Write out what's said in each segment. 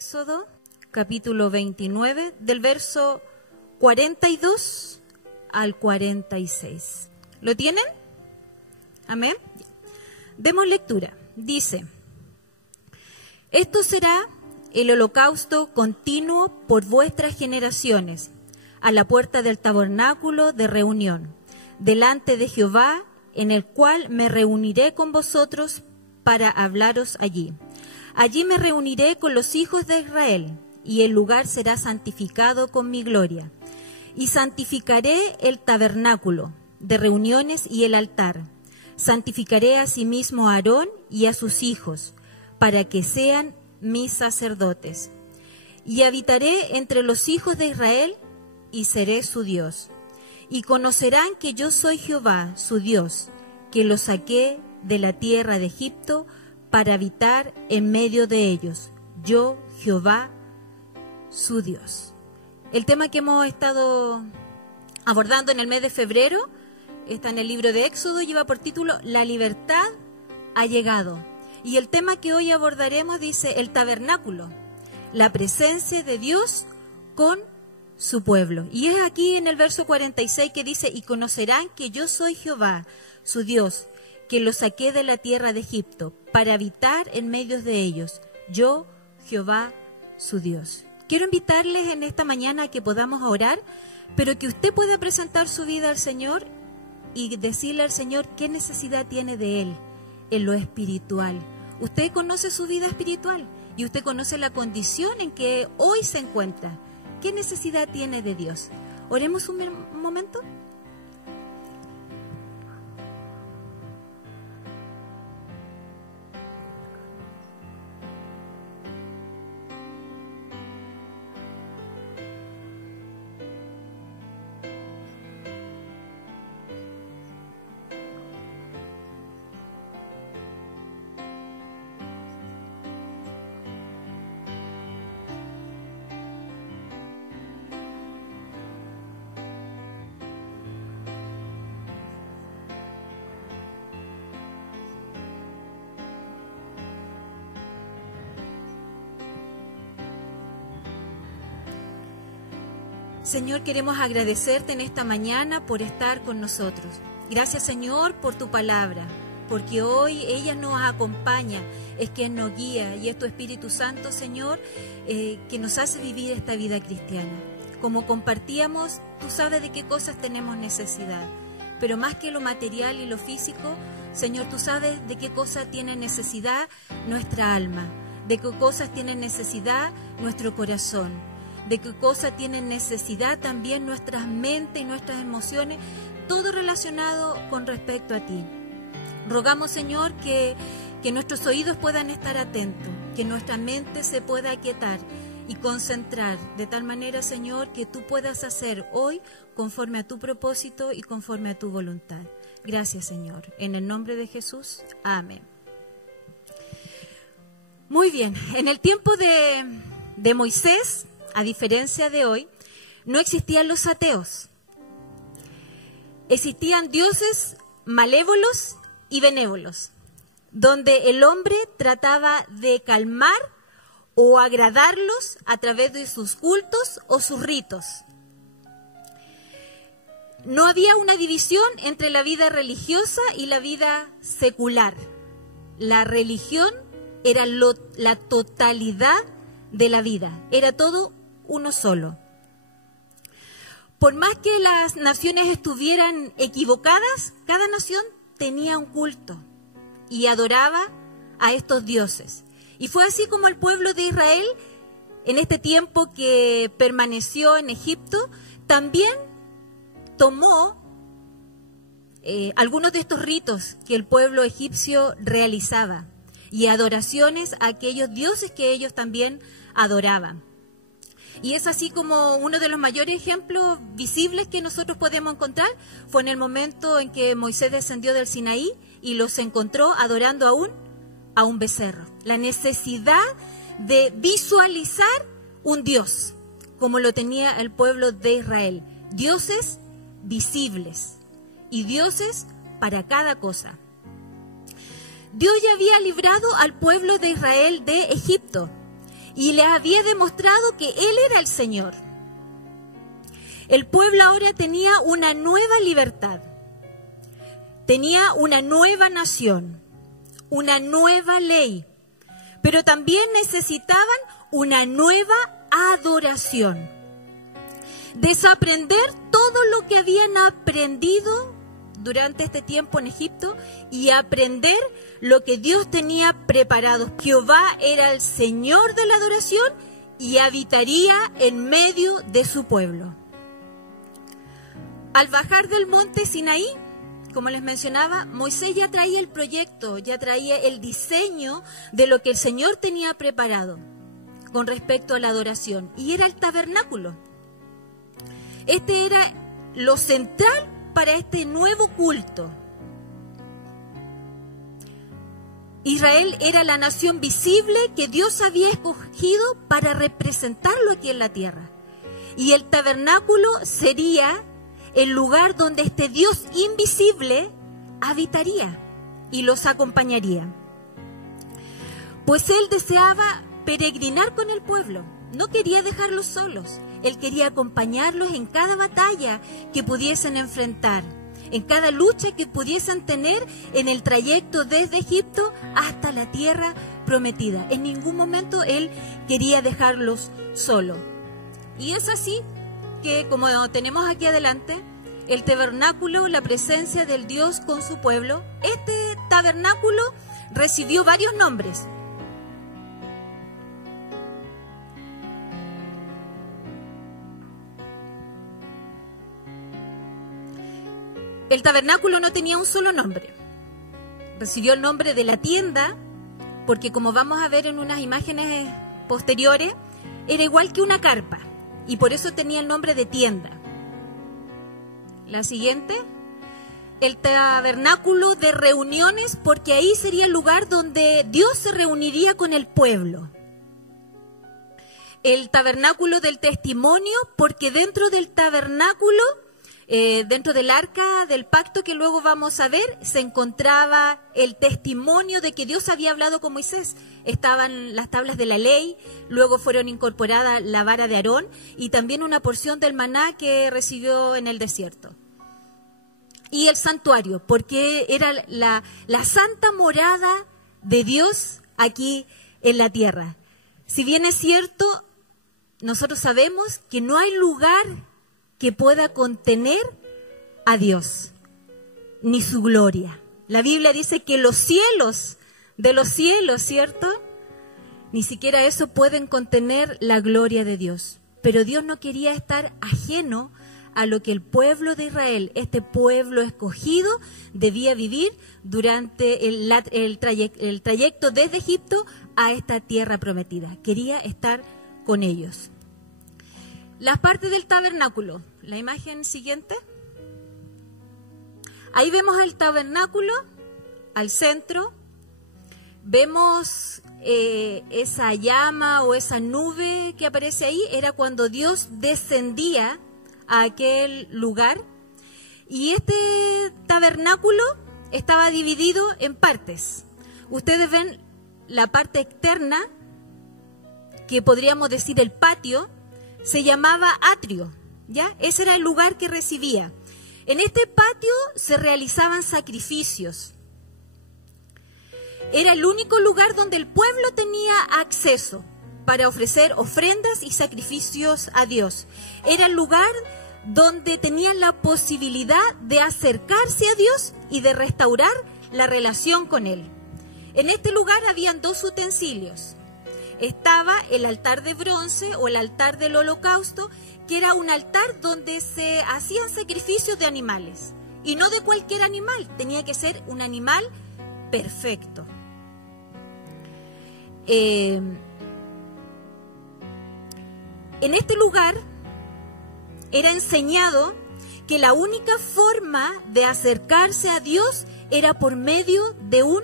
Éxodo, capítulo 29, del verso 42 al 46. ¿Lo tienen? Amén. Demos lectura. Dice: esto será el holocausto continuo por vuestras generaciones, a la puerta del tabernáculo de reunión, delante de Jehová, en el cual me reuniré con vosotros para hablaros allí. Allí me reuniré con los hijos de Israel, y el lugar será santificado con mi gloria. Y santificaré el tabernáculo de reuniones y el altar. Santificaré asimismo a Aarón y a sus hijos, para que sean mis sacerdotes. Y habitaré entre los hijos de Israel, y seré su Dios. Y conocerán que yo soy Jehová, su Dios, que los saqué de la tierra de Egipto para habitar en medio de ellos. Yo, Jehová, su Dios. El tema que hemos estado abordando en el mes de febrero está en el libro de Éxodo, lleva por título La libertad ha llegado. Y el tema que hoy abordaremos dice el tabernáculo, la presencia de Dios con su pueblo. Y es aquí en el verso 46 que dice: y conocerán que yo soy Jehová, su Dios, que los saqué de la tierra de Egipto para habitar en medio de ellos. Yo, Jehová, su Dios. Quiero invitarles en esta mañana a que podamos orar, pero que usted pueda presentar su vida al Señor y decirle al Señor qué necesidad tiene de Él en lo espiritual. Usted conoce su vida espiritual y usted conoce la condición en que hoy se encuentra. ¿Qué necesidad tiene de Dios? Oremos un momento. Señor, queremos agradecerte en esta mañana por estar con nosotros. Gracias, Señor, por tu palabra, porque hoy ella nos acompaña, es quien nos guía, y es tu Espíritu Santo, Señor, que nos hace vivir esta vida cristiana. Como compartíamos, tú sabes de qué cosas tenemos necesidad, pero más que lo material y lo físico, Señor, tú sabes de qué cosas tiene necesidad nuestra alma, de qué cosas tiene necesidad nuestro corazón, de qué cosas tienen necesidad también nuestras mentes y nuestras emociones, todo relacionado con respecto a ti. Rogamos, Señor, que nuestros oídos puedan estar atentos, que nuestra mente se pueda aquietar y concentrar, de tal manera, Señor, que tú puedas hacer hoy conforme a tu propósito y conforme a tu voluntad. Gracias, Señor. En el nombre de Jesús, amén. Muy bien, en el tiempo de Moisés, a diferencia de hoy, no existían los ateos. Existían dioses malévolos y benévolos, donde el hombre trataba de calmar o agradarlos a través de sus cultos o sus ritos. No había una división entre la vida religiosa y la vida secular. La religión era la totalidad de la vida, era todo uno solo. Por más que las naciones estuvieran equivocadas, cada nación tenía un culto y adoraba a estos dioses. Y fue así como el pueblo de Israel, en este tiempo que permaneció en Egipto, también tomó algunos de estos ritos que el pueblo egipcio realizaba y adoraciones a aquellos dioses que ellos también adoraban. Y es así como uno de los mayores ejemplos visibles que nosotros podemos encontrar fue en el momento en que Moisés descendió del Sinaí y los encontró adorando a un becerro. La necesidad de visualizar un Dios, como lo tenía el pueblo de Israel. Dioses visibles y dioses para cada cosa. Dios ya había librado al pueblo de Israel de Egipto. y les había demostrado que Él era el Señor. El pueblo ahora tenía una nueva libertad, tenía una nueva nación, una nueva ley, pero también necesitaban una nueva adoración. Desaprender todo lo que habían aprendido durante este tiempo en Egipto y aprender lo que Dios tenía preparado. Jehová era el Señor de la adoración y habitaría en medio de su pueblo. Al bajar del monte Sinaí, como les mencionaba, Moisés ya traía el proyecto, ya traía el diseño de lo que el Señor tenía preparado con respecto a la adoración, y era el tabernáculo. Este era lo central para este nuevo culto. Israel era la nación visible que Dios había escogido para representarlo aquí en la tierra. Y el tabernáculo sería el lugar donde este Dios invisible habitaría y los acompañaría. Pues Él deseaba peregrinar con el pueblo, no quería dejarlos solos. Él quería acompañarlos en cada batalla que pudiesen enfrentar, en cada lucha que pudiesen tener en el trayecto desde Egipto hasta la tierra prometida. En ningún momento Él quería dejarlos solos. Y es así que, como tenemos aquí adelante, el tabernáculo, la presencia del Dios con su pueblo, este tabernáculo recibió varios nombres. El tabernáculo no tenía un solo nombre. Recibió el nombre de la tienda, porque como vamos a ver en unas imágenes posteriores, era igual que una carpa, y por eso tenía el nombre de tienda. La siguiente, el tabernáculo de reuniones, porque ahí sería el lugar donde Dios se reuniría con el pueblo. El tabernáculo del testimonio, porque dentro del tabernáculo, dentro del arca del pacto que luego vamos a ver, se encontraba el testimonio de que Dios había hablado con Moisés. Estaban las tablas de la ley, luego fueron incorporadas la vara de Aarón y también una porción del maná que recibió en el desierto. Y el santuario, porque era la santa morada de Dios aquí en la tierra. Si bien es cierto, nosotros sabemos que no hay lugar que pueda contener a Dios, ni su gloria. La Biblia dice que los cielos de los cielos, ¿cierto? Ni siquiera eso pueden contener la gloria de Dios. Pero Dios no quería estar ajeno a lo que el pueblo de Israel, este pueblo escogido, debía vivir durante el trayecto desde Egipto a esta tierra prometida. Quería estar con ellos. Las partes del tabernáculo, la imagen siguiente. Ahí vemos el tabernáculo al centro. Vemos esa llama o esa nube que aparece ahí. Era cuando Dios descendía a aquel lugar. Y este tabernáculo estaba dividido en partes. Ustedes ven la parte externa, que podríamos decir el patio, se llamaba atrio, ¿ya? Ese era el lugar que recibía. En este patio se realizaban sacrificios. Era el único lugar donde el pueblo tenía acceso para ofrecer ofrendas y sacrificios a Dios. Era el lugar donde tenían la posibilidad de acercarse a Dios y de restaurar la relación con Él. En este lugar habían dos utensilios. Estaba el altar de bronce o el altar del holocausto, que era un altar donde se hacían sacrificios de animales. Y no de cualquier animal, tenía que ser un animal perfecto. En este lugar era enseñado que la única forma de acercarse a Dios era por medio de un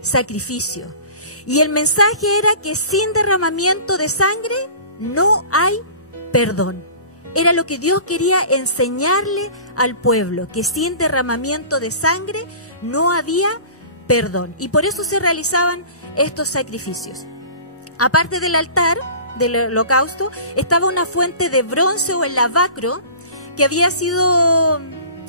sacrificio. Y el mensaje era que sin derramamiento de sangre no hay perdón. Era lo que Dios quería enseñarle al pueblo, que sin derramamiento de sangre no había perdón. Y por eso se realizaban estos sacrificios. Aparte del altar del holocausto, estaba una fuente de bronce o el lavacro que había sido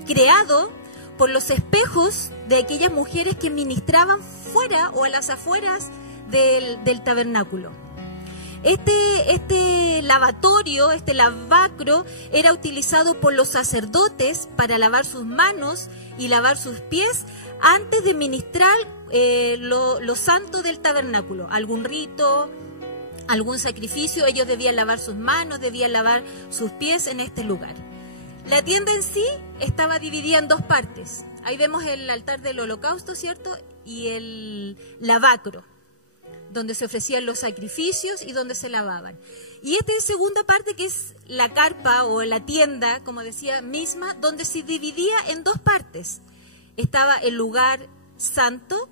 creado por los espejos de aquellas mujeres que ministraban fuera o a las afueras del tabernáculo. Este lavatorio, este lavacro, era utilizado por los sacerdotes para lavar sus manos y lavar sus pies antes de ministrar lo santo del tabernáculo. Algún rito, algún sacrificio, ellos debían lavar sus manos, debían lavar sus pies en este lugar. La tienda en sí estaba dividida en dos partes. Ahí vemos el altar del holocausto, ¿cierto? Y el lavacro, donde se ofrecían los sacrificios y donde se lavaban. Y esta es segunda parte, que es la carpa o la tienda, como decía misma, donde se dividía en dos partes. Estaba el lugar santo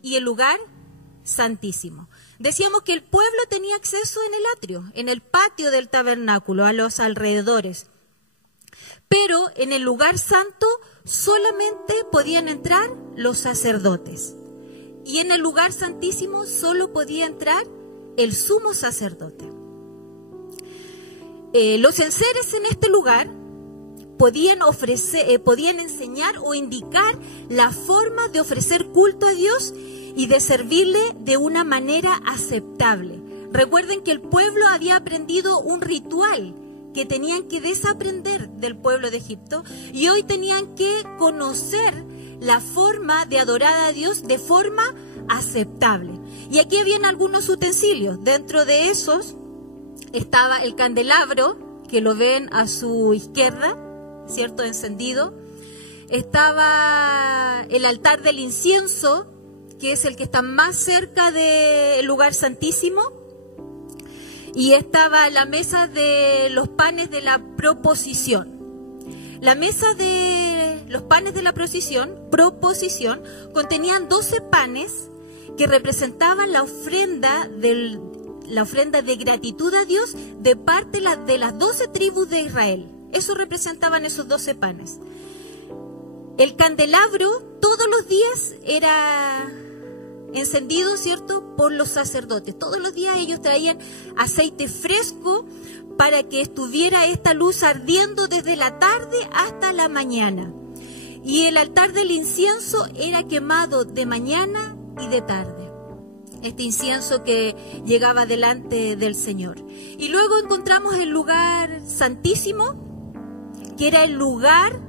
y el lugar santísimo. Decíamos que el pueblo tenía acceso en el atrio, en el patio del tabernáculo, a los alrededores. Pero en el lugar santo solamente podían entrar los sacerdotes. Y en el lugar santísimo solo podía entrar el sumo sacerdote. Los enseres en este lugar podían enseñar o indicar la forma de ofrecer culto a Dios y de servirle de una manera aceptable. Recuerden que el pueblo había aprendido un ritual que tenían que desaprender del pueblo de Egipto, y hoy tenían que conocer la forma de adorar a Dios de forma aceptable. Y aquí habían algunos utensilios. Dentro de esos estaba el candelabro, que lo ven a su izquierda, ¿cierto?, encendido. Estaba el altar del incienso, que es el que está más cerca del lugar santísimo. Y estaba la mesa de los panes de la proposición. La mesa de los panes de la proposición contenían 12 panes que representaban la ofrenda de gratitud a Dios de parte de las 12 tribus de Israel. Eso representaban esos 12 panes. El candelabro todos los días era encendido, ¿cierto?, por los sacerdotes. Todos los días ellos traían aceite fresco para que estuviera esta luz ardiendo desde la tarde hasta la mañana. Y el altar del incienso era quemado de mañana y de tarde. Este incienso que llegaba delante del Señor. Y luego encontramos el lugar santísimo, que era el lugar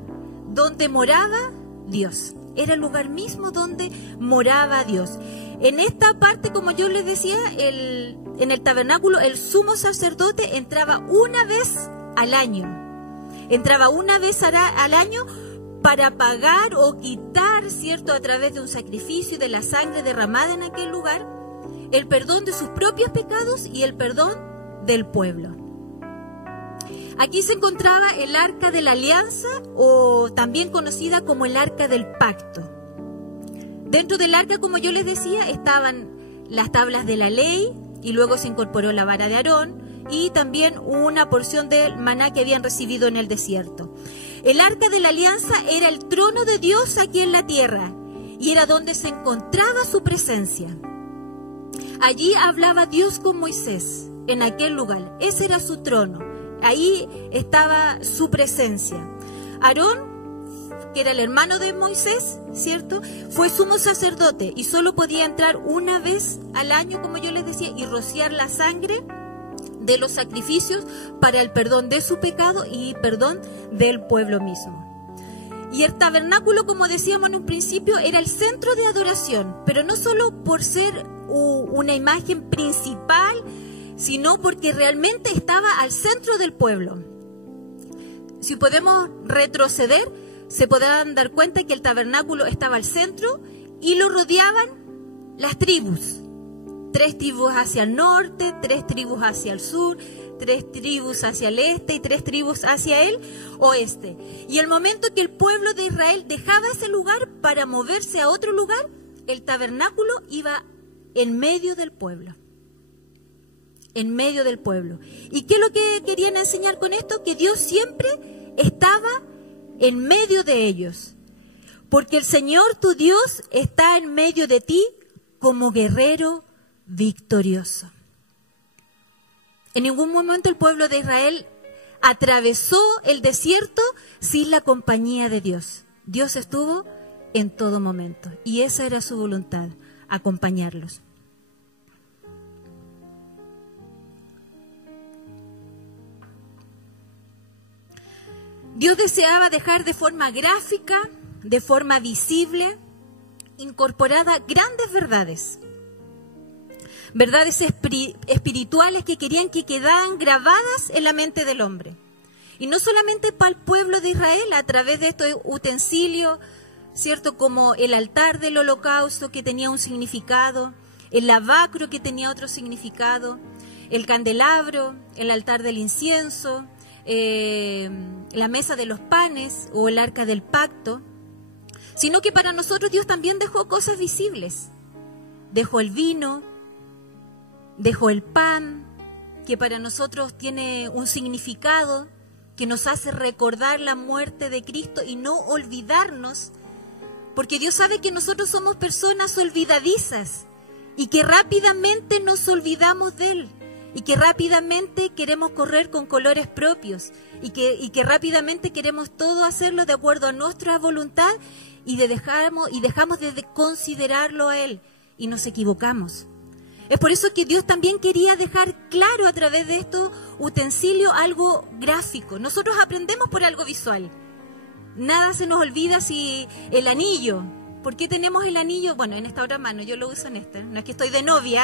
donde moraba Dios. Era el lugar mismo donde moraba Dios. En esta parte, como yo les decía, en el tabernáculo, el sumo sacerdote entraba una vez al año. Entraba una vez al año para pagar o quitar, ¿cierto?, a través de un sacrificio y de la sangre derramada en aquel lugar, el perdón de sus propios pecados y el perdón del pueblo. Aquí se encontraba el arca de la alianza, o también conocida como el arca del pacto. Dentro del arca, como yo les decía, estaban las tablas de la ley, y luego se incorporó la vara de Aarón y también una porción del maná que habían recibido en el desierto. El arca de la alianza era el trono de Dios aquí en la tierra, y era donde se encontraba su presencia. Allí hablaba Dios con Moisés, en aquel lugar. Ese era su trono. Ahí estaba su presencia. Aarón, que era el hermano de Moisés, ¿cierto?, fue sumo sacerdote y solo podía entrar una vez al año, como yo les decía, y rociar la sangre de los sacrificios para el perdón de su pecado y perdón del pueblo mismo. Y el tabernáculo, como decíamos en un principio, era el centro de adoración, pero no solo por ser una imagen principal, sino porque realmente estaba al centro del pueblo. Si podemos retroceder, se podrán dar cuenta que el tabernáculo estaba al centro y lo rodeaban las tribus. 3 tribus hacia el norte, 3 tribus hacia el sur, 3 tribus hacia el este y 3 tribus hacia el oeste. Y el momento que el pueblo de Israel dejaba ese lugar para moverse a otro lugar, el tabernáculo iba en medio del pueblo. En medio del pueblo. ¿Y qué es lo que querían enseñar con esto? Que Dios siempre estaba en medio de ellos. Porque el Señor tu Dios está en medio de ti como guerrero victorioso. En ningún momento el pueblo de Israel atravesó el desierto sin la compañía de Dios. Dios estuvo en todo momento y esa era su voluntad, acompañarlos. Dios deseaba dejar de forma gráfica, de forma visible, incorporada grandes verdades. Verdades espirituales que querían que quedaran grabadas en la mente del hombre. Y no solamente para el pueblo de Israel, a través de estos utensilios, ¿cierto? Como el altar del holocausto que tenía un significado, el lavacro que tenía otro significado, el candelabro, el altar del incienso, la mesa de los panes o el arca del pacto, sino que para nosotros Dios también dejó cosas visibles. Dejó el vino, dejó el pan, que para nosotros tiene un significado que nos hace recordar la muerte de Cristo y no olvidarnos, porque Dios sabe que nosotros somos personas olvidadizas y que rápidamente nos olvidamos de Él y que rápidamente queremos correr con colores propios y que rápidamente queremos todo hacerlo de acuerdo a nuestra voluntad y dejamos de considerarlo a Él y nos equivocamos. Es por eso que Dios también quería dejar claro a través de estos utensilios algo gráfico. Nosotros aprendemos por algo visual. Nada se nos olvida si el anillo. ¿Por qué tenemos el anillo? Bueno, en esta otra mano, yo lo uso en esta. No es que estoy de novia.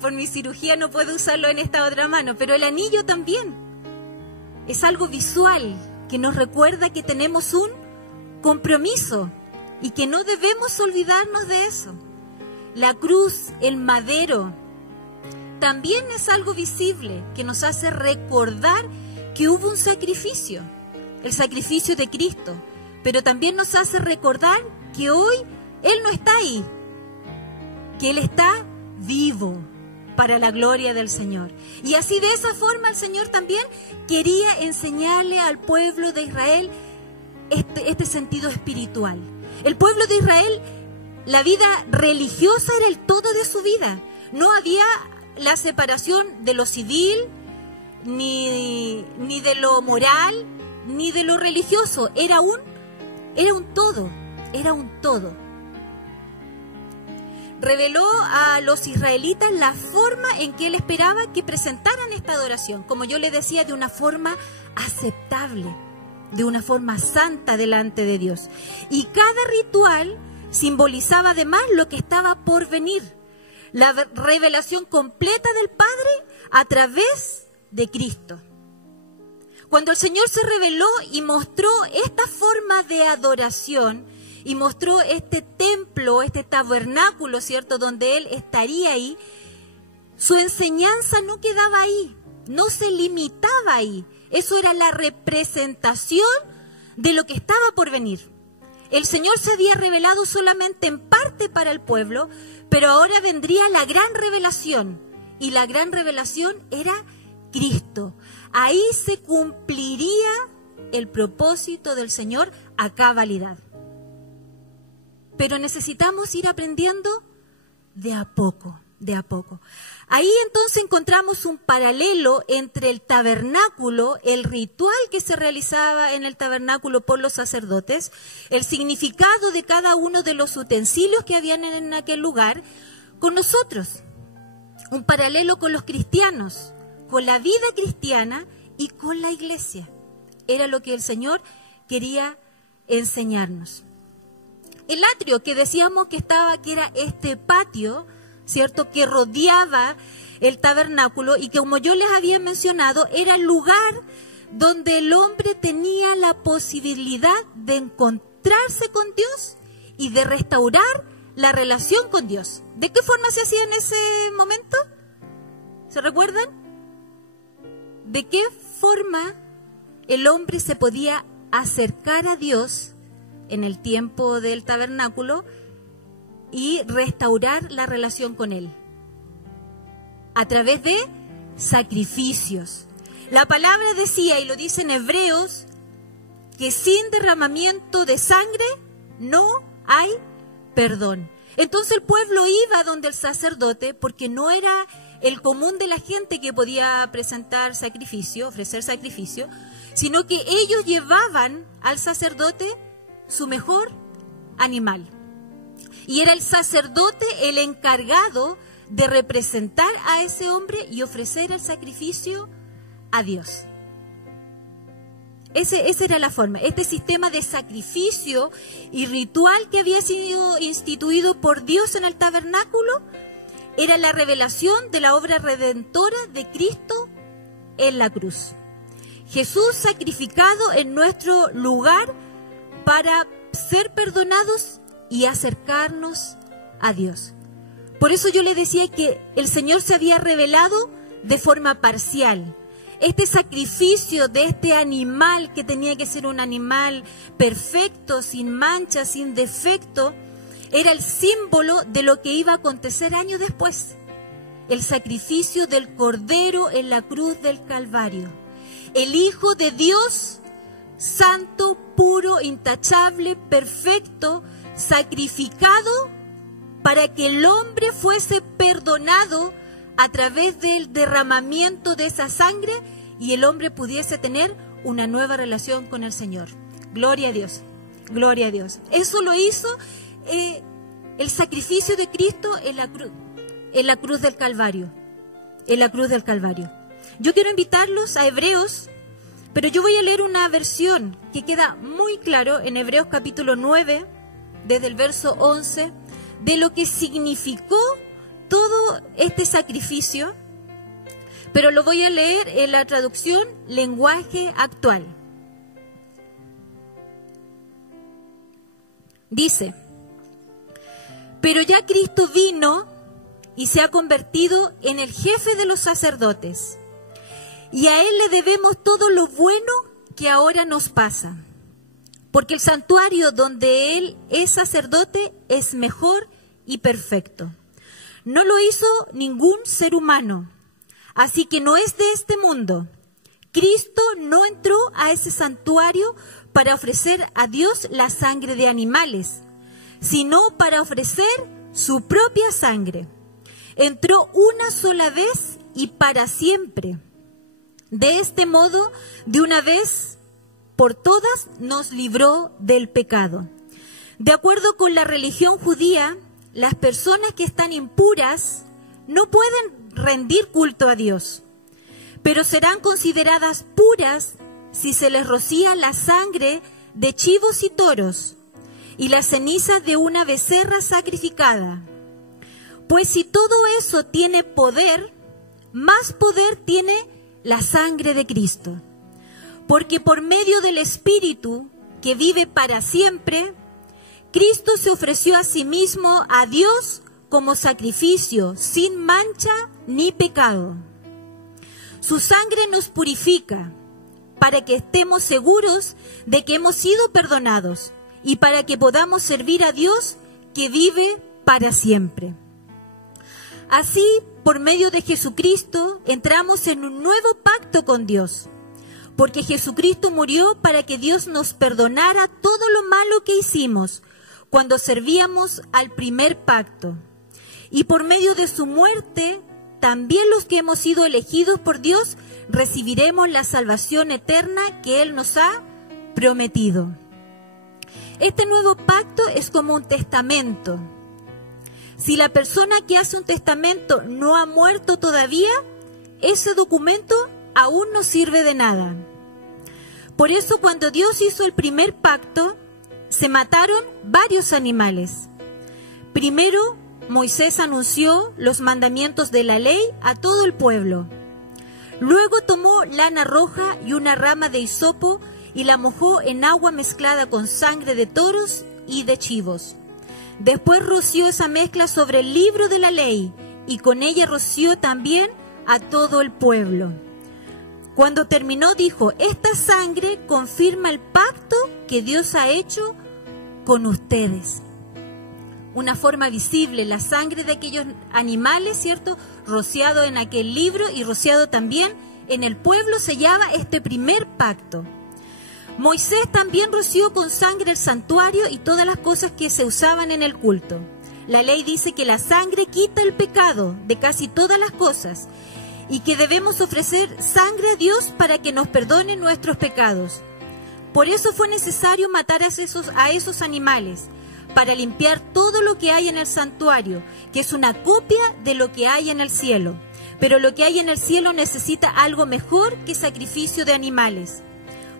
Por mi cirugía no puedo usarlo en esta otra mano. Pero el anillo también es algo visual que nos recuerda que tenemos un compromiso y que no debemos olvidarnos de eso. La cruz, el madero, también es algo visible que nos hace recordar que hubo un sacrificio, el sacrificio de Cristo, pero también nos hace recordar que hoy Él no está ahí, que Él está vivo para la gloria del Señor. Y así de esa forma el Señor también quería enseñarle al pueblo de Israel este sentido espiritual. El pueblo de Israel, la vida religiosa era el todo de su vida. No había la separación de lo civil, ni de lo moral, ni de lo religioso. Era un todo. Reveló a los israelitas la forma en que Él esperaba que presentaran esta adoración. Como yo les decía, de una forma aceptable, de una forma santa delante de Dios. Y cada ritual simbolizaba además lo que estaba por venir, la revelación completa del Padre a través de Cristo. Cuando el Señor se reveló y mostró esta forma de adoración y mostró este templo, este tabernáculo, ¿cierto?, donde Él estaría ahí, su enseñanza no quedaba ahí, no se limitaba ahí. Eso era la representación de lo que estaba por venir. El Señor se había revelado solamente en parte para el pueblo, pero ahora vendría la gran revelación. Y la gran revelación era Cristo. Ahí se cumpliría el propósito del Señor a cabalidad. Pero necesitamos ir aprendiendo de a poco, de a poco. Ahí entonces encontramos un paralelo entre el tabernáculo, el ritual que se realizaba en el tabernáculo por los sacerdotes, el significado de cada uno de los utensilios que habían en aquel lugar, con nosotros. Un paralelo con los cristianos, con la vida cristiana y con la iglesia. Era lo que el Señor quería enseñarnos. El atrio que decíamos que era este patio, ¿cierto?, que rodeaba el tabernáculo y que, como yo les había mencionado, era el lugar donde el hombre tenía la posibilidad de encontrarse con Dios y de restaurar la relación con Dios. ¿De qué forma se hacía en ese momento? ¿Se recuerdan? ¿De qué forma el hombre se podía acercar a Dios en el tiempo del tabernáculo y restaurar la relación con Él? A través de sacrificios. La palabra decía, y lo dice en Hebreos, que sin derramamiento de sangre no hay perdón. Entonces el pueblo iba donde el sacerdote, porque no era el común de la gente que podía presentar sacrificio, ofrecer sacrificio, sino que ellos llevaban al sacerdote su mejor animal. Y era el sacerdote el encargado de representar a ese hombre y ofrecer el sacrificio a Dios. Esa era la forma. Este sistema de sacrificio y ritual que había sido instituido por Dios en el tabernáculo era la revelación de la obra redentora de Cristo en la cruz. Jesús sacrificado en nuestro lugar para ser perdonados y acercarnos a Dios. Por eso yo le decía que el Señor se había revelado de forma parcial. Este sacrificio de este animal, que tenía que ser un animal perfecto, sin mancha, sin defecto, era el símbolo de lo que iba a acontecer años después. El sacrificio del Cordero en la cruz del Calvario. El Hijo de Dios, santo, puro, intachable, perfecto, sacrificado para que el hombre fuese perdonado a través del derramamiento de esa sangre y el hombre pudiese tener una nueva relación con el Señor. Gloria a Dios, gloria a Dios. Eso lo hizo el sacrificio de Cristo en la cruz del Calvario. En la cruz del Calvario. Yo quiero invitarlos a Hebreos, pero yo voy a leer una versión que queda muy claro en Hebreos capítulo 9, desde el verso 11, de lo que significó todo este sacrificio, pero lo voy a leer en la traducción lenguaje actual. Dice: pero ya Cristo vino y se ha convertido en el jefe de los sacerdotes, y a Él le debemos todo lo bueno que ahora nos pasa, porque el santuario donde Él es sacerdote es mejor y perfecto. No lo hizo ningún ser humano, así que no es de este mundo. Cristo no entró a ese santuario para ofrecer a Dios la sangre de animales, sino para ofrecer su propia sangre. Entró una sola vez y para siempre. De este modo, de una vez por todas, nos libró del pecado. De acuerdo con la religión judía, las personas que están impuras no pueden rendir culto a Dios, pero serán consideradas puras si se les rocía la sangre de chivos y toros y las cenizas de una becerra sacrificada. Pues si todo eso tiene poder, más poder tiene la sangre de Cristo. Porque por medio del Espíritu, que vive para siempre, Cristo se ofreció a sí mismo a Dios como sacrificio, sin mancha ni pecado. Su sangre nos purifica, para que estemos seguros de que hemos sido perdonados y para que podamos servir a Dios que vive para siempre. Así, por medio de Jesucristo, entramos en un nuevo pacto con Dios, porque Jesucristo murió para que Dios nos perdonara todo lo malo que hicimos cuando servíamos al primer pacto. Y por medio de su muerte, también los que hemos sido elegidos por Dios recibiremos la salvación eterna que Él nos ha prometido. Este nuevo pacto es como un testamento. Si la persona que hace un testamento no ha muerto todavía, ese documento aún no sirve de nada. Por eso, cuando Dios hizo el primer pacto, se mataron varios animales. Primero, Moisés anunció los mandamientos de la ley a todo el pueblo. Luego tomó lana roja y una rama de hisopo y la mojó en agua mezclada con sangre de toros y de chivos. Después roció esa mezcla sobre el libro de la ley y con ella roció también a todo el pueblo. Cuando terminó dijo: esta sangre confirma el pacto que Dios ha hecho con ustedes. Una forma visible, la sangre de aquellos animales, ¿cierto?, rociado en aquel libro y rociado también en el pueblo, sellaba este primer pacto. Moisés también roció con sangre el santuario y todas las cosas que se usaban en el culto. la ley dice que la sangre quita el pecado de casi todas las cosas y que debemos ofrecer sangre a Dios para que nos perdone nuestros pecados. Por eso fue necesario matar a esos animales, para limpiar todo lo que hay en el santuario, que es una copia de lo que hay en el cielo. Pero lo que hay en el cielo necesita algo mejor que sacrificio de animales.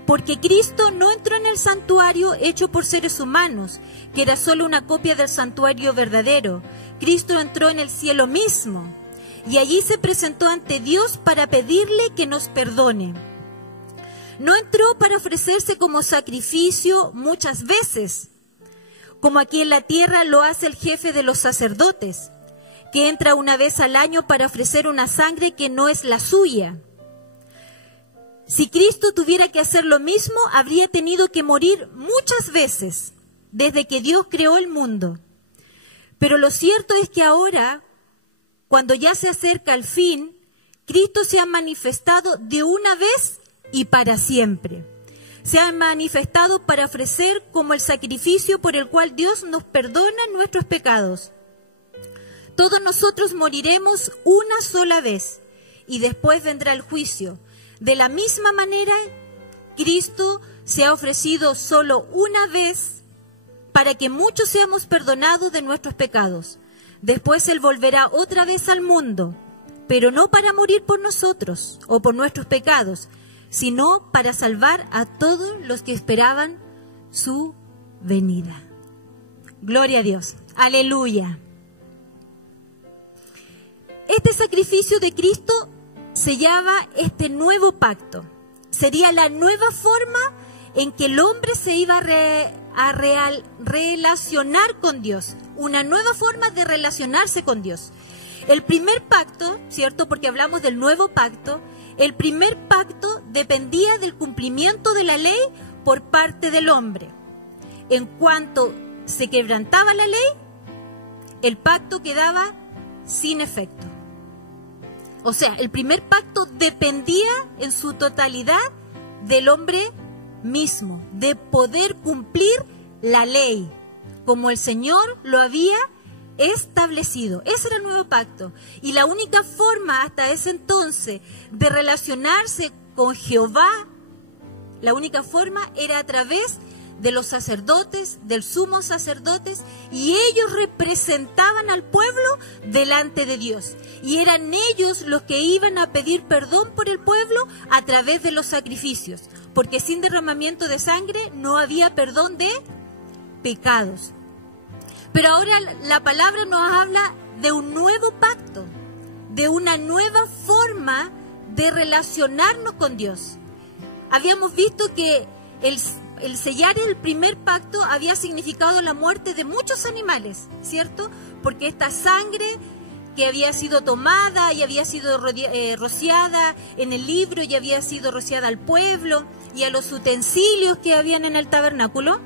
Porque Cristo no entró en el santuario hecho por seres humanos, que era solo una copia del santuario verdadero. Cristo entró en el cielo mismo, y allí se presentó ante Dios para pedirle que nos perdone. No entró para ofrecerse como sacrificio muchas veces, como aquí en la tierra lo hace el jefe de los sacerdotes, que entra una vez al año para ofrecer una sangre que no es la suya. Si Cristo tuviera que hacer lo mismo, habría tenido que morir muchas veces, desde que Dios creó el mundo. Pero lo cierto es que ahora, cuando ya se acerca el fin, Cristo se ha manifestado de una vez y para siempre. Se ha manifestado para ofrecer como el sacrificio por el cual Dios nos perdona nuestros pecados. Todos nosotros moriremos una sola vez y después vendrá el juicio. De la misma manera, Cristo se ha ofrecido solo una vez para que muchos seamos perdonados de nuestros pecados. Después Él volverá otra vez al mundo, pero no para morir por nosotros o por nuestros pecados, sino para salvar a todos los que esperaban su venida. Gloria a Dios. Aleluya. Este sacrificio de Cristo sellaba este nuevo pacto. Sería la nueva forma en que el hombre se iba a relacionar con Dios. Una nueva forma de relacionarse con Dios. El primer pacto, ¿cierto? Porque hablamos del nuevo pacto. El primer pacto dependía del cumplimiento de la ley por parte del hombre. En cuanto se quebrantaba la ley, el pacto quedaba sin efecto. O sea, el primer pacto dependía en su totalidad del hombre mismo, de poder cumplir la ley, como el Señor lo había establecido. Ese era el nuevo pacto. Y la única forma hasta ese entonces de relacionarse con Jehová, la única forma era a través de los sacerdotes, del sumo sacerdotes, y ellos representaban al pueblo delante de Dios. Y eran ellos los que iban a pedir perdón por el pueblo a través de los sacrificios, porque sin derramamiento de sangre no había perdón de pecados. Pero ahora la palabra nos habla de un nuevo pacto, de una nueva forma de relacionarnos con Dios. Habíamos visto que el sellar el primer pacto había significado la muerte de muchos animales, ¿cierto? Porque esta sangre que había sido tomada y había sido rociada en el libro y había sido rociada al pueblo y a los utensilios que habían en el tabernáculo,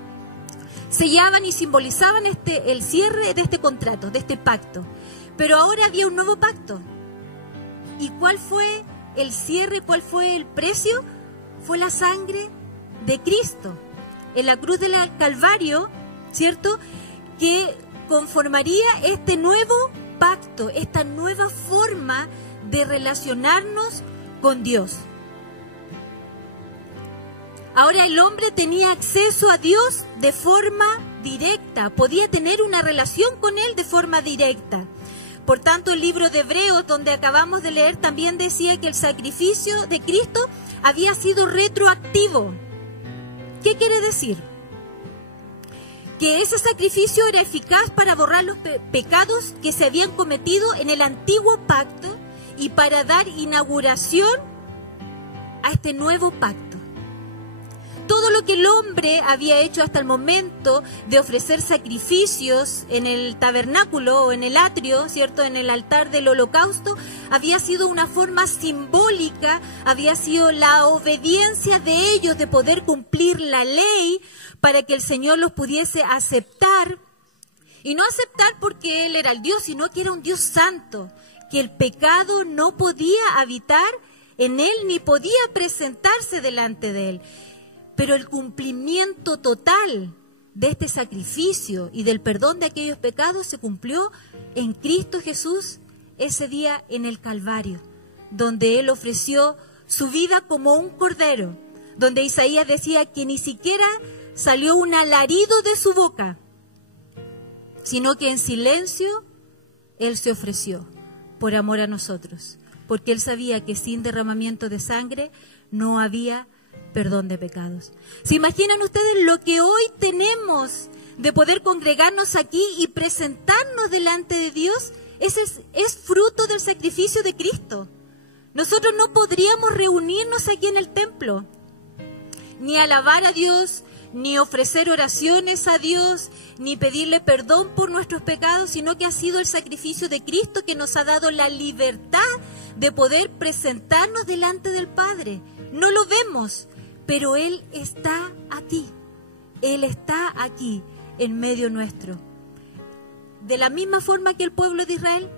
sellaban y simbolizaban el cierre de este contrato, de este pacto. Pero ahora había un nuevo pacto. ¿Y cuál fue el cierre? ¿Cuál fue el precio? Fue la sangre de Cristo en la cruz del Calvario, ¿cierto? Que conformaría este nuevo pacto, esta nueva forma de relacionarnos con Dios. Ahora el hombre tenía acceso a Dios de forma directa, podía tener una relación con Él de forma directa. Por tanto, el libro de Hebreos, donde acabamos de leer, también decía que el sacrificio de Cristo había sido retroactivo. ¿Qué quiere decir? Que ese sacrificio era eficaz para borrar los pecados que se habían cometido en el antiguo pacto y para dar inauguración a este nuevo pacto. Todo lo que el hombre había hecho hasta el momento de ofrecer sacrificios en el tabernáculo o en el atrio, ¿cierto? En el altar del holocausto, había sido una forma simbólica, había sido la obediencia de ellos de poder cumplir la ley para que el Señor los pudiese aceptar. Y no aceptar porque Él era el Dios, sino que era un Dios santo, que el pecado no podía habitar en Él ni podía presentarse delante de Él. Pero el cumplimiento total de este sacrificio y del perdón de aquellos pecados se cumplió en Cristo Jesús ese día en el Calvario, donde Él ofreció su vida como un cordero, donde Isaías decía que ni siquiera salió un alarido de su boca, sino que en silencio Él se ofreció por amor a nosotros, porque Él sabía que sin derramamiento de sangre no había perdón de pecados. ¿Se imaginan ustedes lo que hoy tenemos de poder congregarnos aquí y presentarnos delante de Dios? Ese es fruto del sacrificio de Cristo. Nosotros no podríamos reunirnos aquí en el templo, ni alabar a Dios, ni ofrecer oraciones a Dios, ni pedirle perdón por nuestros pecados, sino que ha sido el sacrificio de Cristo que nos ha dado la libertad de poder presentarnos delante del Padre. No lo vemos, pero Él está aquí. Él está aquí en medio nuestro. De la misma forma que el pueblo de Israel,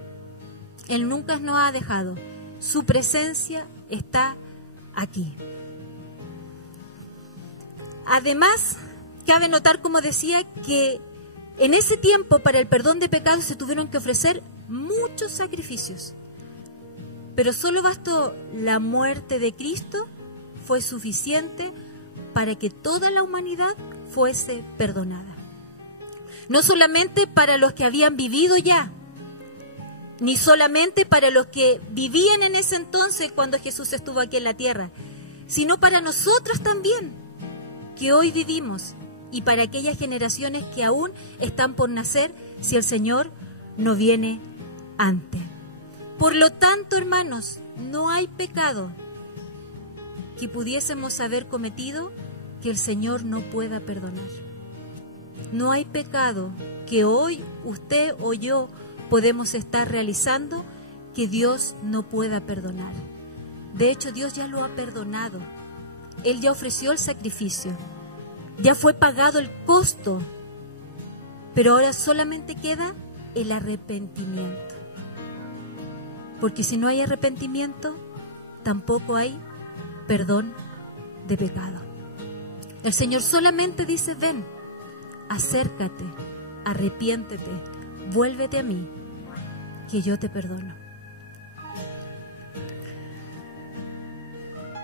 Él nunca nos ha dejado. Su presencia está aquí. Además, cabe notar, como decía, que en ese tiempo para el perdón de pecados se tuvieron que ofrecer muchos sacrificios. Pero solo bastó la muerte de Cristo, fue suficiente para que toda la humanidad fuese perdonada. No solamente para los que habían vivido ya, ni solamente para los que vivían en ese entonces cuando Jesús estuvo aquí en la tierra, sino para nosotros también, que hoy vivimos, y para aquellas generaciones que aún están por nacer si el Señor no viene antes. Por lo tanto, hermanos, no hay pecado que pudiésemos haber cometido que el Señor no pueda perdonar. No hay pecado que hoy usted o yo podemos estar realizando que Dios no pueda perdonar. De hecho, Dios ya lo ha perdonado. Él ya ofreció el sacrificio. Ya fue pagado el costo. Pero ahora solamente queda el arrepentimiento. Porque si no hay arrepentimiento, tampoco hay perdón de pecado. El Señor solamente dice: ven, acércate, arrepiéntete, vuélvete a mí, que yo te perdono.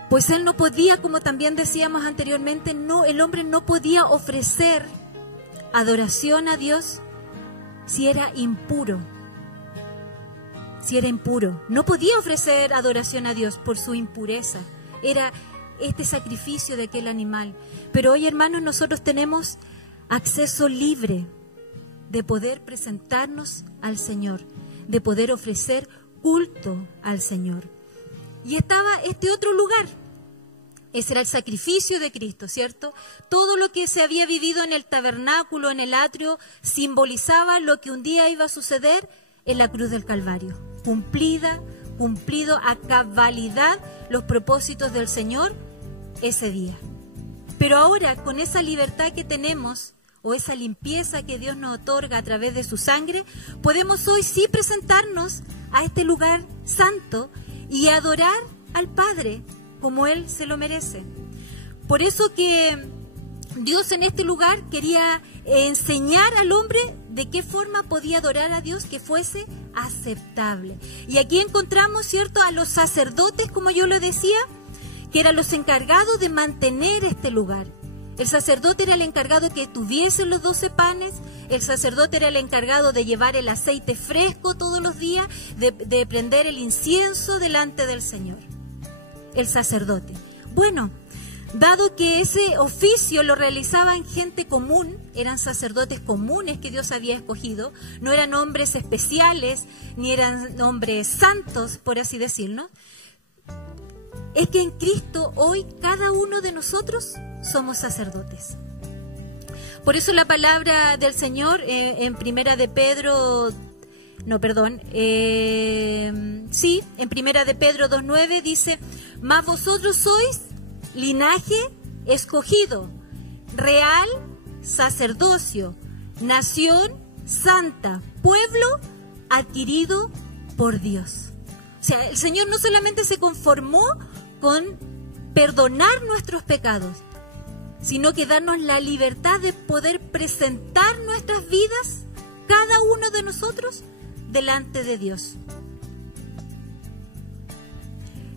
Pues Él no podía, como también decíamos anteriormente, el hombre no podía ofrecer adoración a Dios si era impuro. Si era impuro, no podía ofrecer adoración a Dios por su impureza. Era este sacrificio de aquel animal. Pero hoy, hermanos, nosotros tenemos acceso libre de poder presentarnos al Señor, de poder ofrecer culto al Señor. Y estaba este otro lugar. Ese era el sacrificio de Cristo, ¿cierto? Todo lo que se había vivido en el tabernáculo, en el atrio, simbolizaba lo que un día iba a suceder en la cruz del Calvario. Cumplido a cabalidad los propósitos del Señor ese día. Pero ahora, con esa libertad que tenemos, o esa limpieza que Dios nos otorga a través de su sangre, podemos hoy sí presentarnos a este lugar santo y adorar al Padre como Él se lo merece. Por eso que Dios en este lugar quería enseñar al hombre de qué forma podía adorar a Dios que fuese aceptable. Y aquí encontramos, ¿cierto?, a los sacerdotes, como yo lo decía, que eran los encargados de mantener este lugar. El sacerdote era el encargado que tuviese los 12 panes, el sacerdote era el encargado de llevar el aceite fresco todos los días, de prender el incienso delante del Señor. El sacerdote. Bueno, dado que ese oficio lo realizaban gente común, eran sacerdotes comunes que Dios había escogido, no eran hombres especiales, ni eran hombres santos, por así decirlo, es que en Cristo hoy cada uno de nosotros somos sacerdotes. Por eso la palabra del Señor en Primera de Pedro, en Primera de Pedro 2:9 dice: mas vosotros sois linaje escogido, real sacerdocio, nación santa, pueblo adquirido por Dios. O sea, el Señor no solamente se conformó con perdonar nuestros pecados, sino que darnos la libertad de poder presentar nuestras vidas, cada uno de nosotros, delante de Dios.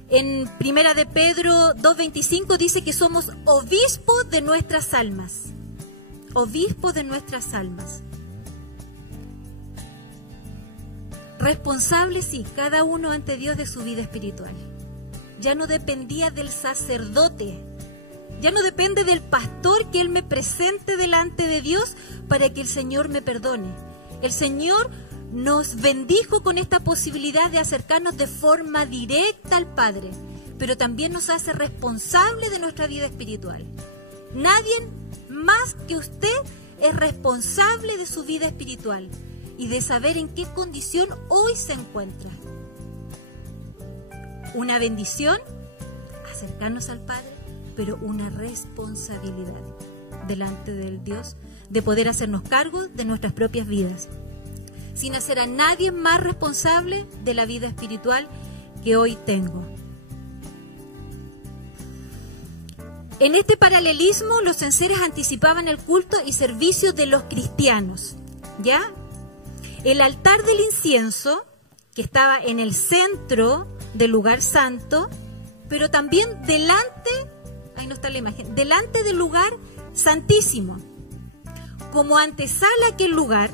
En 1 de Pedro 2:25 dice que somos obispos de nuestras almas. Obispos de nuestras almas. Responsables, sí, cada uno ante Dios de su vida espiritual. Ya no dependía del sacerdote, ya no depende del pastor que él me presente delante de Dios para que el Señor me perdone. El Señor nos bendijo con esta posibilidad de acercarnos de forma directa al Padre, pero también nos hace responsables de nuestra vida espiritual. Nadie más que usted es responsable de su vida espiritual y de saber en qué condición hoy se encuentra. Una bendición, acercarnos al Padre, pero una responsabilidad delante del Dios de poder hacernos cargo de nuestras propias vidas, sin hacer a nadie más responsable de la vida espiritual que hoy tengo. En este paralelismo, los enseres anticipaban el culto y servicio de los cristianos, ¿ya? El altar del incienso, que estaba en el centro del lugar santo, pero también delante, ahí no está la imagen, delante del lugar santísimo. Como antesala a aquel lugar,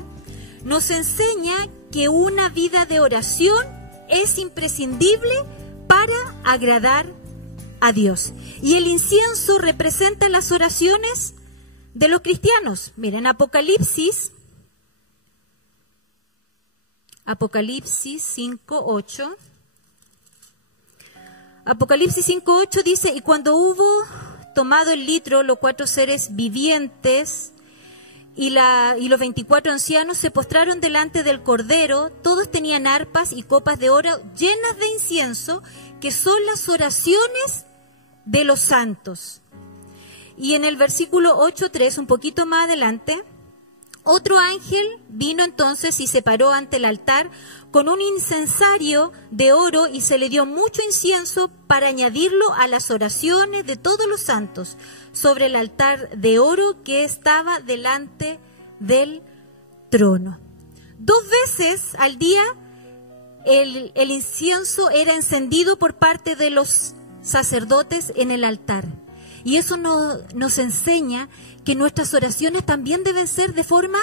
nos enseña que una vida de oración es imprescindible para agradar a Dios. Y el incienso representa las oraciones de los cristianos. Miren, Apocalipsis 5:8. Apocalipsis 5:8 dice: y cuando hubo tomado el litro, los 4 seres vivientes y los 24 ancianos se postraron delante del Cordero. Todos tenían arpas y copas de oro llenas de incienso, que son las oraciones de los santos. Y en el versículo 8:3, un poquito más adelante, otro ángel vino entonces y se paró ante el altar con un incensario de oro, y se le dio mucho incienso para añadirlo a las oraciones de todos los santos sobre el altar de oro que estaba delante del trono. 2 veces al día el incienso era encendido por parte de los sacerdotes en el altar. Y eso nos enseña que nuestras oraciones también deben ser de forma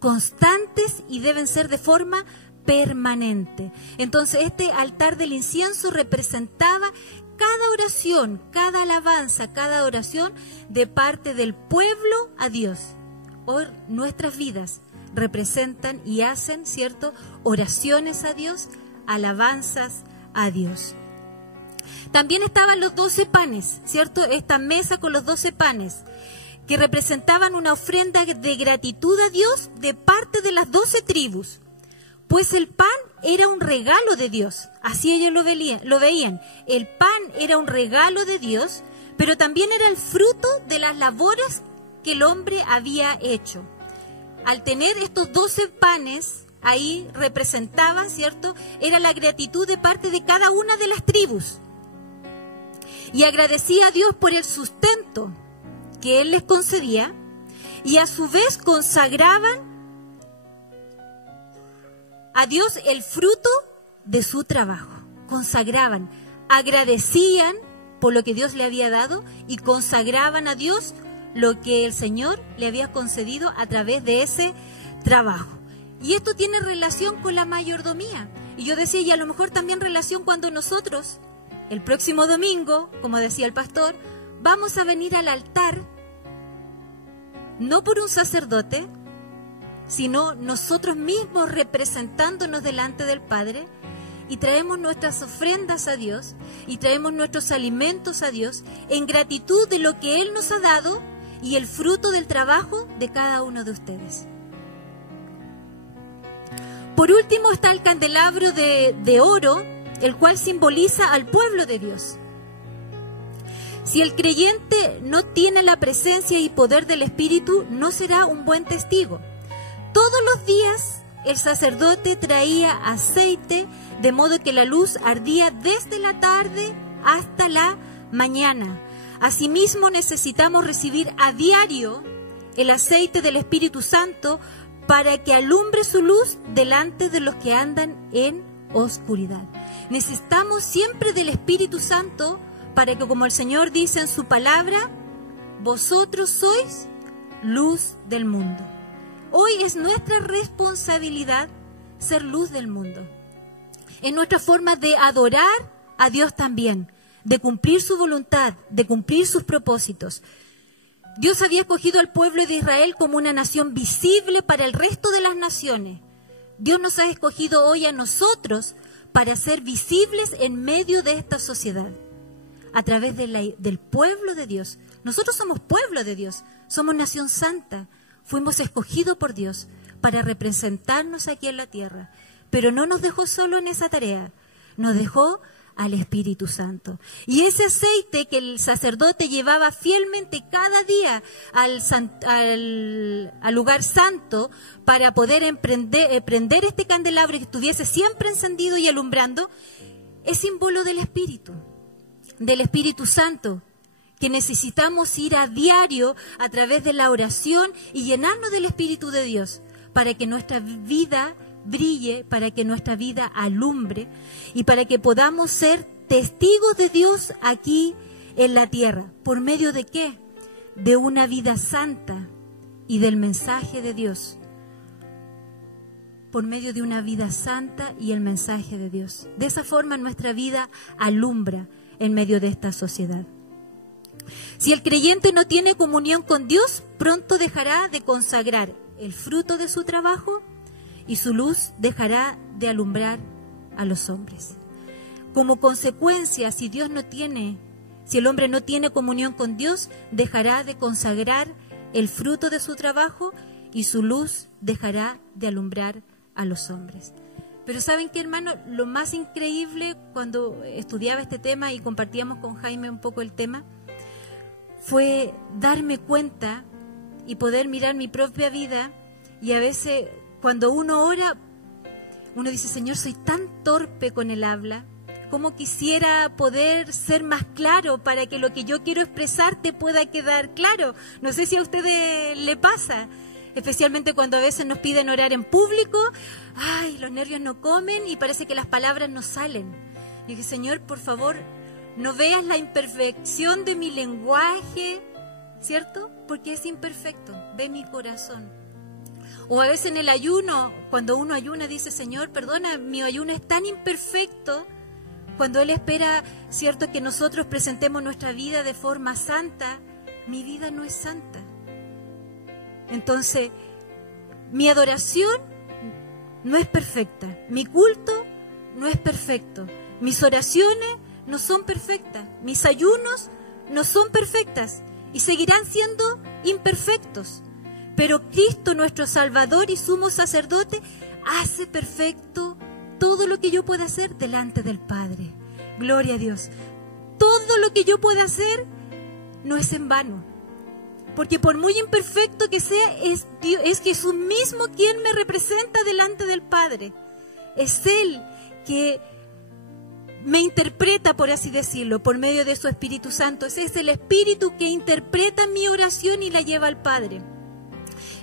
constantes y deben ser de forma permanente. Entonces, este altar del incienso representaba cada oración, cada alabanza, cada oración de parte del pueblo a Dios. Hoy nuestras vidas representan y hacen, ¿cierto?, oraciones a Dios, alabanzas a Dios. También estaban los 12 panes, ¿cierto? Esta mesa con los 12 panes, que representaban una ofrenda de gratitud a Dios de parte de las 12 tribus. Pues el pan era un regalo de Dios, así ellos lo veían. El pan era un regalo de Dios, pero también era el fruto de las labores que el hombre había hecho. Al tener estos 12 panes, ahí representaban, ¿cierto?, era la gratitud de parte de cada una de las tribus. Y agradecía a Dios por el sustento que Él les concedía, y a su vez consagraban a Dios el fruto de su trabajo. Consagraban, agradecían por lo que Dios le había dado y consagraban a Dios lo que el Señor le había concedido a través de ese trabajo. Y esto tiene relación con la mayordomía. Y yo decía, y a lo mejor también relación cuando nosotros, el próximo domingo, como decía el pastor, vamos a venir al altar, no por un sacerdote, sino nosotros mismos representándonos delante del Padre, y traemos nuestras ofrendas a Dios y traemos nuestros alimentos a Dios en gratitud de lo que Él nos ha dado y el fruto del trabajo de cada uno de ustedes. Por último está el candelabro de oro, el cual simboliza al pueblo de Dios. Si el creyente no tiene la presencia y poder del Espíritu, no será un buen testigo. Todos los días el sacerdote traía aceite, de modo que la luz ardía desde la tarde hasta la mañana. Asimismo, necesitamos recibir a diario el aceite del Espíritu Santo para que alumbre su luz delante de los que andan en oscuridad. Necesitamos siempre del Espíritu Santo para que, como el Señor dice en su palabra, vosotros sois luz del mundo. Hoy es nuestra responsabilidad ser luz del mundo. Es nuestra forma de adorar a Dios también, de cumplir su voluntad, de cumplir sus propósitos. Dios había escogido al pueblo de Israel como una nación visible para el resto de las naciones. Dios nos ha escogido hoy a nosotros para ser visibles en medio de esta sociedad, a través del pueblo de Dios. Nosotros somos pueblo de Dios, somos nación santa, fuimos escogidos por Dios para representarnos aquí en la tierra. Pero no nos dejó solo en esa tarea, nos dejó al Espíritu Santo. Y ese aceite que el sacerdote llevaba fielmente cada día al lugar santo para poder prender este candelabro y que estuviese siempre encendido y alumbrando, es símbolo del Espíritu Santo, que necesitamos ir a diario a través de la oración y llenarnos del Espíritu de Dios para que nuestra vida brille, para que nuestra vida alumbre y para que podamos ser testigos de Dios aquí en la tierra. ¿Por medio de qué? De una vida santa y del mensaje de Dios. Por medio de una vida santa y el mensaje de Dios. De esa forma nuestra vida alumbra en medio de esta sociedad. Si el creyente no tiene comunión con Dios, pronto dejará de consagrar el fruto de su trabajo y su luz dejará de alumbrar a los hombres. Como consecuencia, si el hombre no tiene comunión con Dios, dejará de consagrar el fruto de su trabajo y su luz dejará de alumbrar a los hombres. Pero ¿saben qué, hermano? Lo más increíble cuando estudiaba este tema y compartíamos con Jaime un poco el tema, fue darme cuenta y poder mirar mi propia vida. Y a veces cuando uno ora, uno dice: Señor, soy tan torpe con el habla, cómo quisiera poder ser más claro para que lo que yo quiero expresar te pueda quedar claro. No sé si a ustedes le pasa, especialmente cuando a veces nos piden orar en público. Ay, los nervios no comen y parece que las palabras no salen. Y dije: Señor, por favor, no veas la imperfección de mi lenguaje, ¿cierto? Porque es imperfecto, ve mi corazón. O a veces en el ayuno, cuando uno ayuna, dice: Señor, perdona, mi ayuno es tan imperfecto. Cuando Él espera, ¿cierto?, que nosotros presentemos nuestra vida de forma santa, mi vida no es santa. Entonces, mi adoración no es perfecta, mi culto no es perfecto, mis oraciones no son perfectas, mis ayunos no son perfectas y seguirán siendo imperfectos. Pero Cristo, nuestro Salvador y sumo sacerdote, hace perfecto todo lo que yo pueda hacer delante del Padre. Gloria a Dios. Todo lo que yo pueda hacer no es en vano. Porque por muy imperfecto que sea, es Jesús mismo quien me representa delante del Padre. Es Él que me interpreta, por así decirlo, por medio de su Espíritu Santo. Ese es el Espíritu que interpreta mi oración y la lleva al Padre.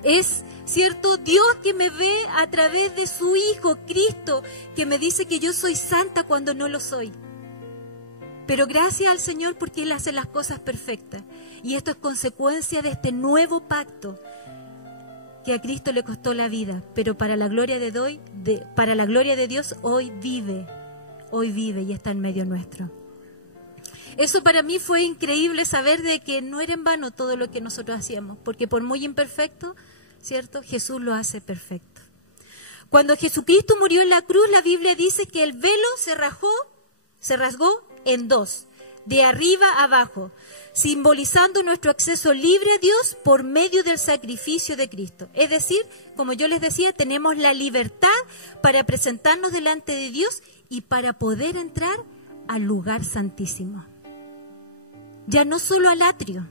Es, ¿cierto?, Dios que me ve a través de su Hijo, Cristo, que me dice que yo soy santa cuando no lo soy. Pero gracias al Señor porque Él hace las cosas perfectas. Y esto es consecuencia de este nuevo pacto que a Cristo le costó la vida, pero para la gloria de Dios hoy vive y está en medio nuestro. Eso para mí fue increíble, saber de que no era en vano todo lo que nosotros hacíamos, porque por muy imperfecto, ¿cierto?, Jesús lo hace perfecto. Cuando Jesucristo murió en la cruz, la Biblia dice que el velo se rasgó en dos, de arriba a abajo, simbolizando nuestro acceso libre a Dios por medio del sacrificio de Cristo. Es decir, como yo les decía, tenemos la libertad para presentarnos delante de Dios y para poder entrar al lugar santísimo. Ya no solo al atrio,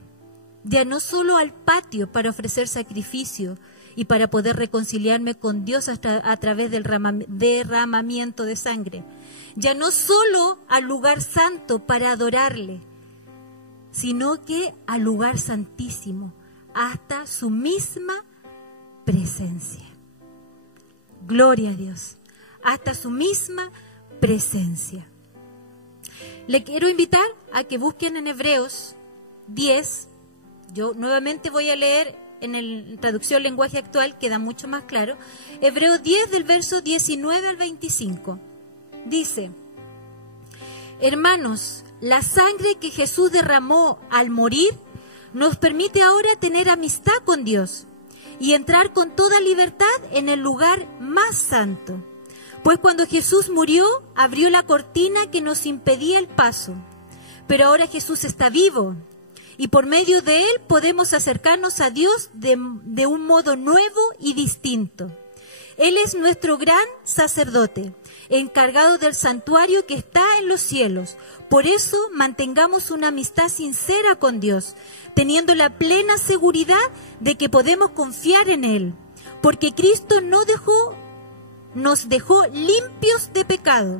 ya no solo al patio para ofrecer sacrificio y para poder reconciliarme con Dios a través del derramamiento de sangre. Ya no solo al lugar santo para adorarle, sino que al lugar santísimo, hasta su misma presencia. Gloria a Dios, hasta su misma presencia. Le quiero invitar a que busquen en Hebreos 10. Yo nuevamente voy a leer en la traducción lenguaje actual, queda mucho más claro. Hebreos 10 del verso 19 al 25. Dice: hermanos, la sangre que Jesús derramó al morir nos permite ahora tener amistad con Dios y entrar con toda libertad en el lugar más santo. Pues cuando Jesús murió, abrió la cortina que nos impedía el paso. Pero ahora Jesús está vivo y por medio de Él podemos acercarnos a Dios de un modo nuevo y distinto. Él es nuestro gran sacerdote, encargado del santuario que está en los cielos. Por eso mantengamos una amistad sincera con Dios, teniendo la plena seguridad de que podemos confiar en Él, porque Cristo nos dejó limpios de pecado,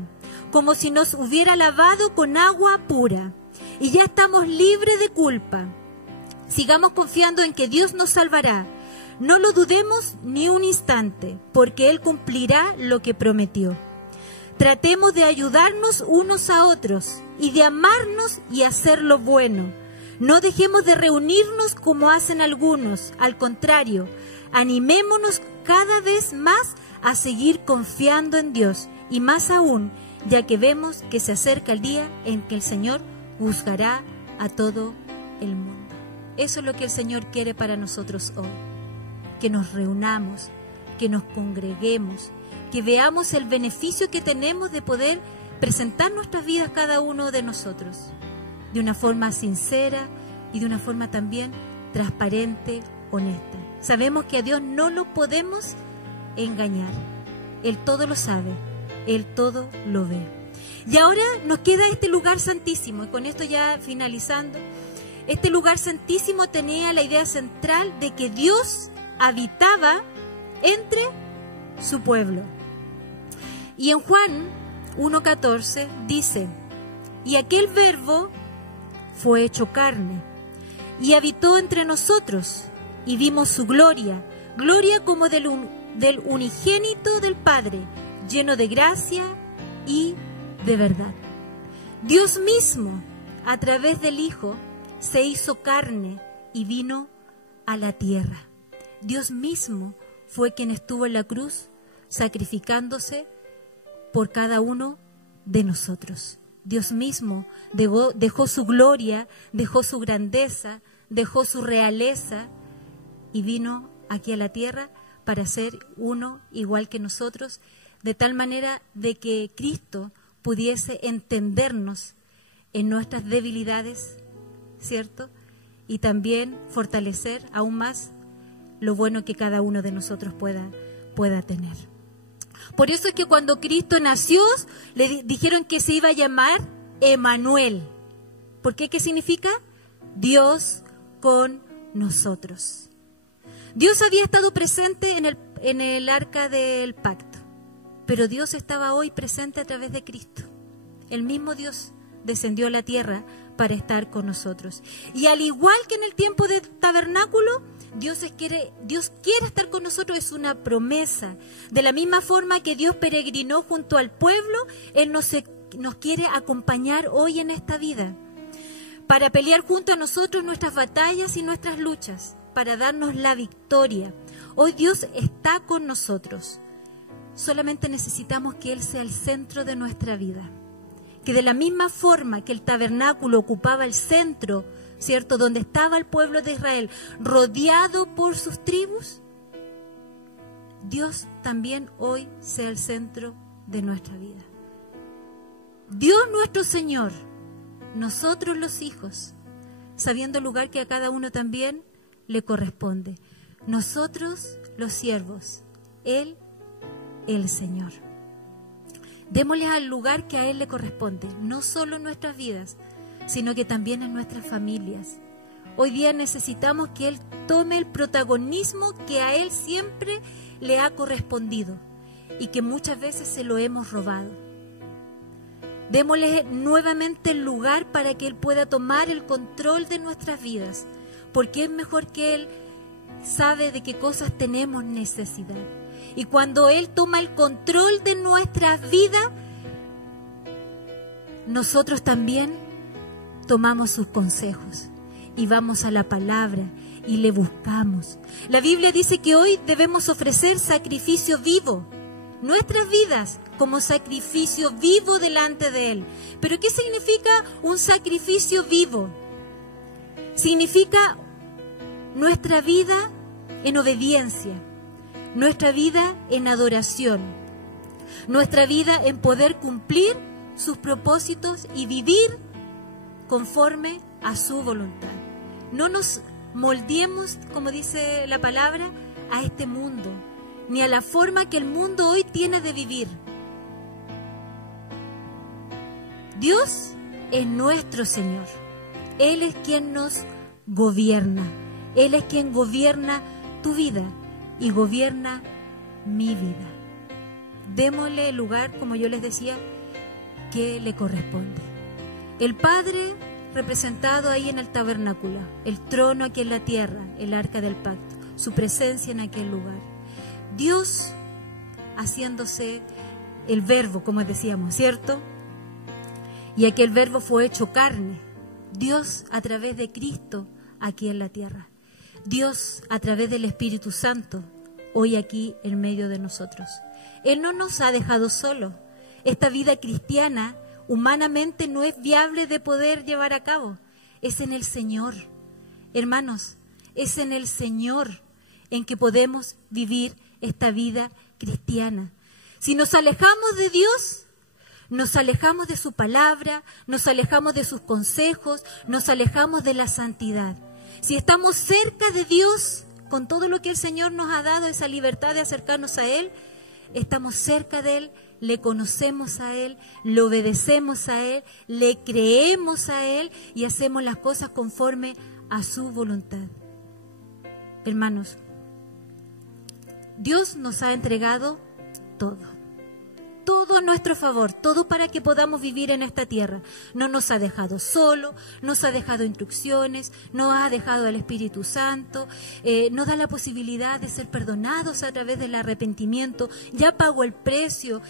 como si nos hubiera lavado con agua pura, y ya estamos libres de culpa. Sigamos confiando en que Dios nos salvará. No lo dudemos ni un instante, porque Él cumplirá lo que prometió. Tratemos de ayudarnos unos a otros y de amarnos y hacer lo bueno. No dejemos de reunirnos como hacen algunos. Al contrario, animémonos cada vez más a seguir confiando en Dios, y más aún, ya que vemos que se acerca el día en que el Señor juzgará a todo el mundo. Eso es lo que el Señor quiere para nosotros hoy. Que nos reunamos, que nos congreguemos, que veamos el beneficio que tenemos de poder presentar nuestras vidas cada uno de nosotros de una forma sincera y de una forma también transparente, honesta. Sabemos que a Dios no lo podemos engañar. Él todo lo sabe, Él todo lo ve. Y ahora nos queda este lugar santísimo, y con esto ya finalizando. Este lugar santísimo tenía la idea central de que Dios habitaba entre su pueblo. Y en Juan 1:14 dice: y aquel verbo fue hecho carne y habitó entre nosotros, y vimos su gloria, gloria como del unigénito del Padre, lleno de gracia y de verdad. Dios mismo, a través del Hijo, se hizo carne y vino a la tierra. Dios mismo fue quien estuvo en la cruz sacrificándose por cada uno de nosotros. Dios mismo dejó su gloria, dejó su grandeza, dejó su realeza y vino aquí a la tierra para ser uno igual que nosotros, de tal manera de que Cristo pudiese entendernos en nuestras debilidades, ¿cierto? Y también fortalecer aún más lo bueno que cada uno de nosotros pueda tener. Por eso es que cuando Cristo nació, le dijeron que se iba a llamar Emmanuel. ¿Por qué? ¿Qué significa? Dios con nosotros. Dios había estado presente en el arca del pacto, pero Dios estaba hoy presente a través de Cristo. El mismo Dios descendió a la tierra para estar con nosotros. Y al igual que en el tiempo del tabernáculo, Dios quiere estar con nosotros, es una promesa. De la misma forma que Dios peregrinó junto al pueblo, Él nos quiere acompañar hoy en esta vida, para pelear junto a nosotros nuestras batallas y nuestras luchas, para darnos la victoria. Hoy Dios está con nosotros. Solamente necesitamos que Él sea el centro de nuestra vida. Que de la misma forma que el tabernáculo ocupaba el centro, ¿cierto?, donde estaba el pueblo de Israel, rodeado por sus tribus, Dios también hoy sea el centro de nuestra vida. Dios nuestro Señor, nosotros los hijos, sabiendo el lugar que a cada uno también le corresponde. Nosotros los siervos, Él el Señor. Démosle al lugar que a Él le corresponde, no solo en nuestras vidas, sino que también en nuestras familias. Hoy día necesitamos que Él tome el protagonismo que a Él siempre le ha correspondido y que muchas veces se lo hemos robado. Démosle nuevamente el lugar para que Él pueda tomar el control de nuestras vidas, porque es mejor que Él sabe de qué cosas tenemos necesidad. Y cuando Él toma el control de nuestras vidas, nosotros también tomamos sus consejos y vamos a la palabra y le buscamos. La Biblia dice que hoy debemos ofrecer sacrificio vivo, nuestras vidas como sacrificio vivo delante de Él. ¿Pero qué significa un sacrificio vivo? Significa nuestra vida en obediencia, nuestra vida en adoración, nuestra vida en poder cumplir sus propósitos y vivir conforme a su voluntad. No nos moldeemos, como dice la palabra, a este mundo, ni a la forma que el mundo hoy tiene de vivir. Dios es nuestro Señor. Él es quien nos gobierna. Él es quien gobierna tu vida y gobierna mi vida. Démosle el lugar, como yo les decía, que le corresponde. El Padre representado ahí en el tabernáculo, el trono aquí en la tierra, el arca del pacto, su presencia en aquel lugar. Dios haciéndose el verbo, como decíamos, ¿cierto? Y aquel verbo fue hecho carne. Dios a través de Cristo aquí en la tierra. Dios a través del Espíritu Santo hoy aquí en medio de nosotros. Él no nos ha dejado solos. Esta vida cristiana humanamente no es viable de poder llevar a cabo. Es en el Señor. Hermanos, es en el Señor en que podemos vivir esta vida cristiana. Si nos alejamos de Dios, nos alejamos de su palabra, nos alejamos de sus consejos, nos alejamos de la santidad. Si estamos cerca de Dios, con todo lo que el Señor nos ha dado, esa libertad de acercarnos a Él, estamos cerca de Él, le conocemos a Él, le obedecemos a Él, le creemos a Él y hacemos las cosas conforme a su voluntad. Hermanos, Dios nos ha entregado todo a nuestro favor, todo para que podamos vivir en esta tierra. No nos ha dejado solo, nos ha dejado instrucciones, nos ha dejado al Espíritu Santo, nos da la posibilidad de ser perdonados a través del arrepentimiento. Ya pagó el precio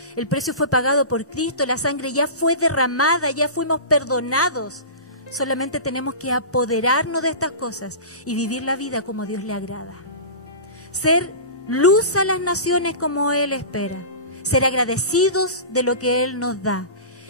fue pagado por Cristo, la sangre ya fue derramada, ya fuimos perdonados. Solamente tenemos que apoderarnos de estas cosas y vivir la vida como Dios le agrada. Ser luz a las naciones como Él espera. Ser agradecidos de lo que Él nos da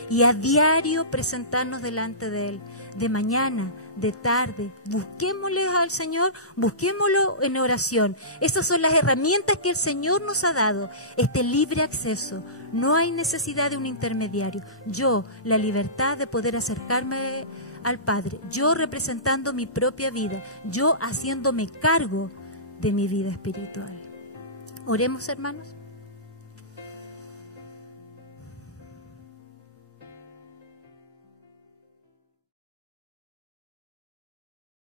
y a diario presentarnos delante de Él, de mañana, de tarde. Busquémosle al Señor, busquémoslo en oración. Esas son las herramientas que el Señor nos ha dado, este libre acceso. No hay necesidad de un intermediario. Yo, la libertad de poder acercarme al Padre, yo representando mi propia vida, yo haciéndome cargo de mi vida espiritual. Oremos, hermanos.